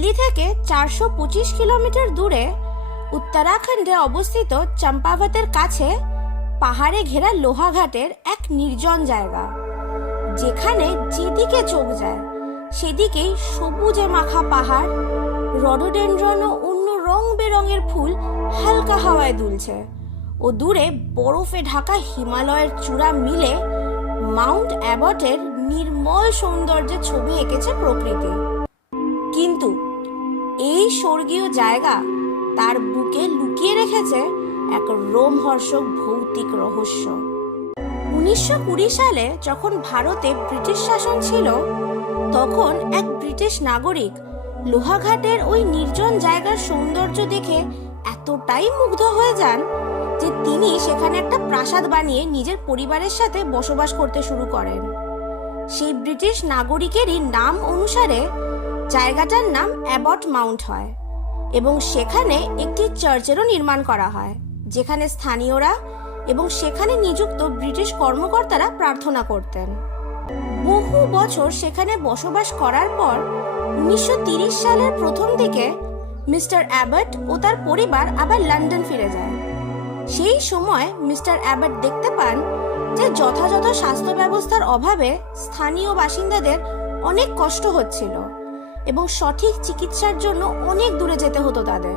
দিল্লি থেকে চারশো পঁচিশ কিলোমিটার দূরে উত্তরাখণ্ডে অবস্থিত চম্পাবতের কাছে পাহাড়ে ঘেরা লোহাঘাটের এক নির্জন জায়গা, যেখানে যেদিকে চোখ যায়, সেদিকেই সবুজে মাখা পাহাড়, রডোডেন্ড্রন ও অন্য রং বেরঙের ফুল হালকা হাওয়ায় দুলছে ও দূরে বরফে ঢাকা হিমালয়ের চূড়া মিলে মাউন্ট অ্যাবটের নির্মল সৌন্দর্যের ছবি এঁকেছে প্রকৃতি। কিন্তু এই স্বর্গীয় জায়গা তার বুকে লুকিয়ে রেখেছে এক রোমহর্ষক ভৌতিক রহস্য। উনিশশো কুড়ি সালে যখন ভারতে ব্রিটিশ শাসন ছিল, তখন এক ব্রিটিশ নাগরিক লোহাঘাটের ওই নির্জন জায়গার সৌন্দর্য দেখে এতটাই মুগ্ধ হয়ে যান যে তিনি সেখানে একটা প্রাসাদ বানিয়ে নিজের পরিবারের সাথে বসবাস করতে শুরু করেন। সেই ব্রিটিশ নাগরিকেরই নাম অনুসারে জায়গাটার নাম অ্যাবট মাউন্ট হয় এবং সেখানে একটি চার্চেরও নির্মাণ করা হয়, যেখানে স্থানীয়রা এবং সেখানে নিযুক্ত ব্রিটিশ কর্মকর্তারা প্রার্থনা করতেন। বহু বছর সেখানে বসবাস করার পর উনিশশো সালের প্রথম দিকে মিস্টার অ্যাবট ও তার পরিবার আবার লন্ডন ফিরে যায়। সেই সময় মিস্টার অ্যাবট দেখতে পান যে যথাযথ স্বাস্থ্য ব্যবস্থার অভাবে স্থানীয় বাসিন্দাদের অনেক কষ্ট হচ্ছিল। এবং সঠিক চিকিৎসার জন্য অনেক দূরে যেতে হতো তাদের।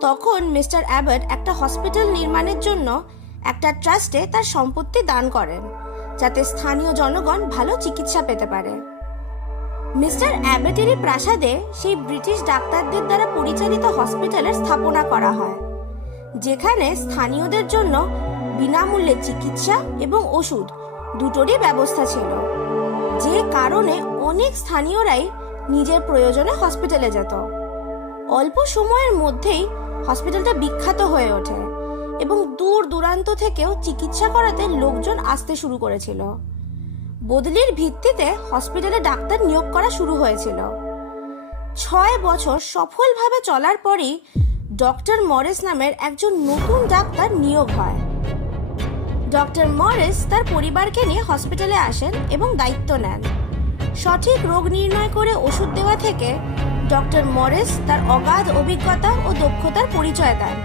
তখন মিস্টার অ্যাবট একটা হসপিটাল নির্মাণের জন্য একটা ট্রাস্টে তার সম্পত্তি দান করেন, যাতে স্থানীয় জনগণ ভালো চিকিৎসা পেতে পারে। মিস্টার অ্যাবেটেরই প্রাসাদে সেই ব্রিটিশ ডাক্তারদের দ্বারা পরিচালিত হসপিটালের স্থাপনা করা হয়, যেখানে স্থানীয়দের জন্য বিনামূল্যে চিকিৎসা এবং ওষুধ দুটোরই ব্যবস্থা ছিল। যে কারণে অনেক স্থানীয়রাই নিজের প্রয়োজনে হসপিটালে যেত। অল্প সময়ের মধ্যেই হসপিটালটা বিখ্যাত হয়ে ওঠে এবং দূর দূরান্ত থেকেও চিকিৎসা করাতে লোকজন আসতে শুরু করেছিল। বদলির ভিত্তিতে হসপিটালে ডাক্তার নিয়োগ করা শুরু হয়েছিল। ছয় বছর সফলভাবে চলার পরই ডক্টর মরিস নামের একজন নতুন ডাক্তার নিয়োগ হয়। ডক্টর মরিস তার পরিবারকে নিয়ে হসপিটালে আসেন এবং দায়িত্ব নেন। সঠিক রোগ নির্ণয় করে ওষুধ দেওয়া থেকে ডক্টর মরেস তার অগাধ অভিজ্ঞতা ও দক্ষতার পরিচয় দেন।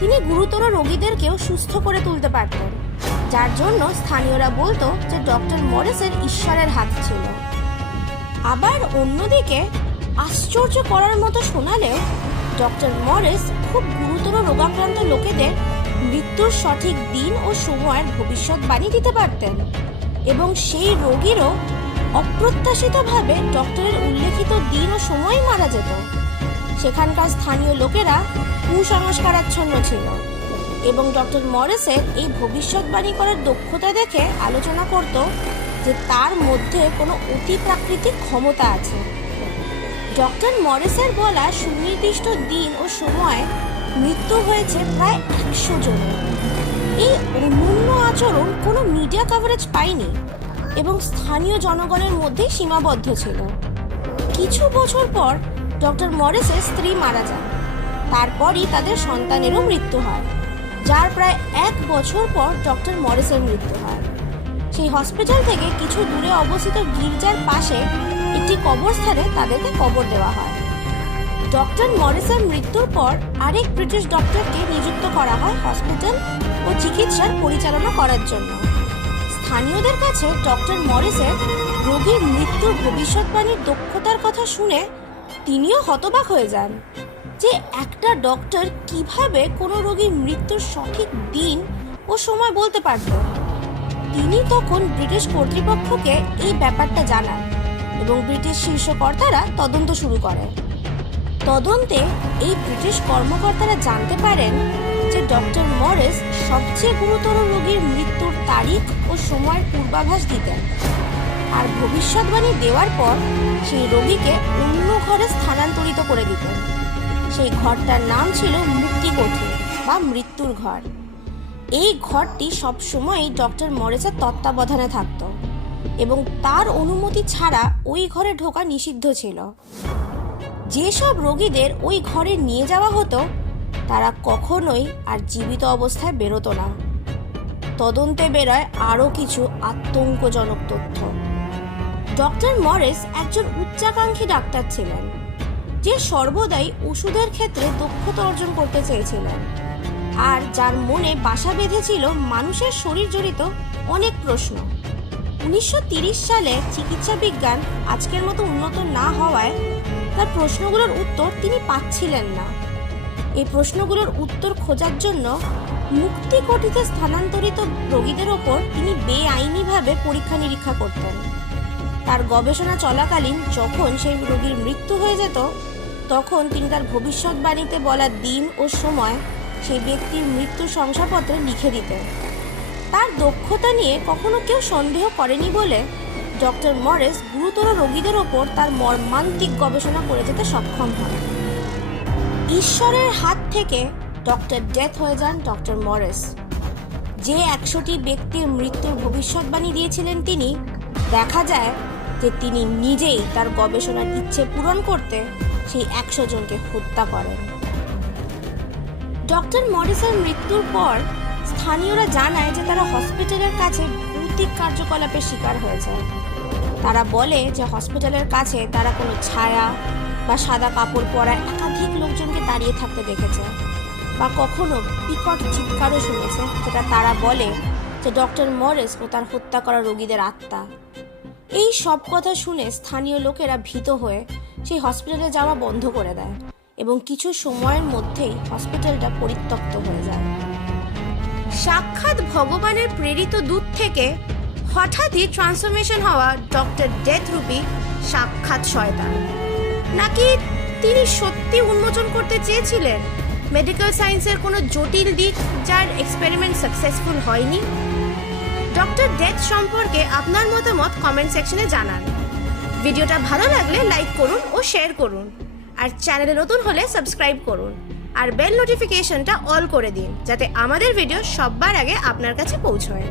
তিনি গুরুতর রোগীদেরকেও সুস্থ করে তুলতে পারতেন, যার জন্য স্থানীয়রা বলতো যে ডক্টর মরেসের ঈশ্বরের হাত ছিল। আবার অন্যদিকে আশ্চর্য করার মতো শোনালেও ডক্টর মরেস খুব গুরুতর রোগাক্রান্ত লোকেদের মৃত্যুর সঠিক দিন ও সময়ের ভবিষ্যৎবাণী দিতে পারতেন এবং সেই রোগীরও অপ্রত্যাশিতভাবে ডক্টরের উল্লেখিত দিন ও সময় মারা যেত। সেখানকার স্থানীয় লোকেরা কুসংস্কারাচ্ছন্ন ছিল এবং ডক্টর মরেসের এই ভবিষ্যৎবাণী করার দক্ষতা দেখে আলোচনা করত যে তার মধ্যে কোনো অতি প্রাকৃতিক ক্ষমতা আছে। ডক্টর মরেসের বলা সুনির্দিষ্ট দিন ও সময় মৃত্যু হয়েছে প্রায় একশো জন। এই অনন্য আচরণ কোনো মিডিয়া কভারেজ পায়নি। এবং স্থানীয় জনগণের মধ্যেই সীমাবদ্ধ ছিল। কিছু বছর পর ডক্টর মরেসের স্ত্রী মারা যান তারপরই তাদের সন্তানেরও মৃত্যু হয়, যার প্রায় এক বছর পর ডক্টর মরেসের মৃত্যু হয়। সেই হসপিটাল থেকে কিছু দূরে অবস্থিত গির্জার পাশে একটি কবরস্থানে তাদেরকে কবর দেওয়া হয়। ডক্টর মরিসের মৃত্যুর পর আরেক ব্রিটিশ ডক্টরকে নিযুক্ত করা হয় হসপিটাল ও চিকিৎসার পরিচালনা করার জন্য। স্থানীয়দের কাছে ডক্টর মরিসের রোগীর মৃত্যুর ভবিষ্যৎবাণীর দক্ষতার কথা শুনে তিনিও হতবাক হয়ে যান যে একটা ডক্টর কীভাবে কোনো রোগীর মৃত্যুর সঠিক দিন ও সময় বলতে পারতেন তিনি তখন ব্রিটিশ কর্তৃপক্ষকে এই ব্যাপারটা জানান এবং ব্রিটিশ শীর্ষ কর্তারা তদন্ত শুরু করে তদন্তে এই ব্রিটিশ কর্মকর্তারা জানতে পারেন যে ডক্টর মরিস সবচেয়ে গুরুতর রোগীর তারিখ ও সময়ের পূর্বাভাস দিতেন। আর ভবিষ্যৎবাণী দেওয়ার পর সেই রোগীকে অন্য ঘরে স্থানান্তরিত করে দিতেন। সেই ঘরটার নাম ছিল মুক্তি মুক্তিকোঠি বা মৃত্যুর ঘর। এই ঘরটি সবসময়ই ডক্টর মরেসের তত্ত্বাবধানে থাকতো এবং তার অনুমতি ছাড়া ওই ঘরে ঢোকা নিষিদ্ধ ছিল। যেসব রোগীদের ওই ঘরে নিয়ে যাওয়া হতো, তারা কখনোই আর জীবিত অবস্থায় বেরোতো না। তদন্তে বেরোয় আরও কিছু আতঙ্কজনক তথ্য। ডক্টর মরেস একজন উচ্চাকাঙ্ক্ষী ডাক্তার ছিলেন, যে সর্বদাই ওষুধের ক্ষেত্রে দক্ষতা অর্জন করতে চেয়েছিলেন। আর যার মনে বাসা বেঁধেছিল মানুষের শরীর জড়িত অনেক প্রশ্ন। উনিশশো সালে চিকিৎসা বিজ্ঞান আজকের মতো উন্নত না হওয়ায় তার প্রশ্নগুলোর উত্তর তিনি পাচ্ছিলেন না। এই প্রশ্নগুলোর উত্তর খোঁজার জন্য মুক্তি কটিতে স্থানান্তরিত রোগীদের ওপর তিনি বেআইনিভাবে পরীক্ষা নিরীক্ষা করতেন। তার গবেষণা চলাকালীন যখন সেই রোগীর মৃত্যু হয়ে যেত, তখন তিনি তার ভবিষ্যৎবাণীতে বলা দিন ও সময় সেই ব্যক্তির মৃত্যুর শংসাপত্রে লিখে দিতেন। তার দক্ষতা নিয়ে কখনো কেউ সন্দেহ করেনি বলে ডক্টর মরেস গুরুতর রোগীদের ওপর তার মর্মান্তিক গবেষণা করে যেতে সক্ষম হন। ঈশ্বরের হাত থেকে ডক্টর ডেথ হয়ে যান ডক্টর মরেস যে একশোটি ব্যক্তির মৃত্যুর ভবিষ্যৎবাণী দিয়েছিলেন তিনি, দেখা যায় যে তিনি নিজেই তার গবেষণার ইচ্ছে পূরণ করতে সেই একশো জনকে হত্যা করেন। ডক্টর মরিসের মৃত্যুর পর স্থানীয়রা জানায় যে তারা হসপিটালের কাছে ভৌতিক কার্যকলাপের শিকার হয়েছে তারা বলে যে হসপিটালের কাছে তারা কোনো ছায়া বা সাদা কাপড় পরা একাধিক লোকজনকে দাঁড়িয়ে থাকতে দেখেছে। বা কখনো বিকট চিৎকারও শুনেছে, যেটা তারা বলে যে ডক্টর মরিস ও তার হত্যা করা রোগীদের আত্মা। এই সব কথা শুনে স্থানীয় লোকেরা ভীত হয়ে সেই হসপিটালে যাওয়া বন্ধ করে দেয় এবং কিছু সময়ের মধ্যেই হসপিটালটা পরিত্যক্ত হয়ে যায়। সাক্ষাৎ ভগবানের প্রেরিত দূত থেকে হঠাৎই ট্রান্সফরমেশন হওয়া ডক্টর ডেথ রূপী সাক্ষাৎ শয়তান। নাকি তিনি সত্যি উন্মোচন করতে চেয়েছিলেন? মেডিকেল সায়েন্সের কোনো জটিল দিক যার এক্সপেরিমেন্ট সাকসেসফুল হয়নি? ডক্টর ডেথ সম্পর্কে আপনার মতামত কমেন্ট সেকশনে জানান। ভিডিওটা ভালো লাগলে লাইক করুন ও শেয়ার করুন। আর চ্যানেলে নতুন হলে সাবস্ক্রাইব করুন। আর বেল নোটিফিকেশনটা অল করে দিন, যাতে আমাদের ভিডিও সবার আগে আপনার কাছে পৌঁছয়।